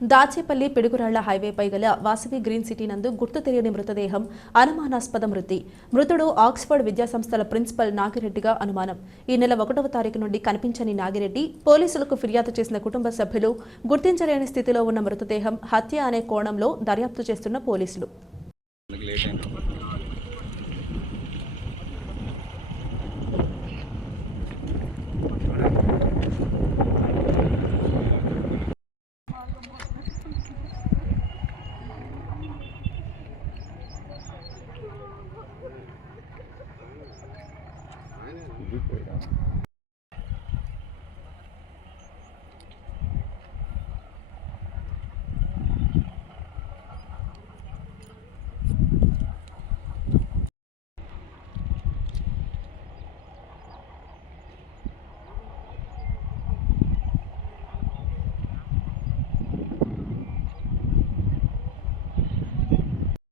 దాచేపల్లి పిడుగురాళ్ల హైవేపై గల Vasavi green city నందు గుర్తు తెలియని మృతదేహం అనుమానాస్పద మృతుడు ఆక్స్ఫర్డ్ విద్యాసంస్థల ప్రిన్సిపల్ నాగిరెడ్డిగా అనుమానం. ఈ నెల 1వ తారీఖు నుండి కనిపించని నాగిరెడ్డి పోలీసులకు ఫిర్యాదు చేసిన కుటుంబ సభ్యులు గుర్తించలేని స్థితిలో ఉన్న మృతదేహం హత్య అనే కోణంలో దర్యాప్తు చేస్తున్న పోలీసులు.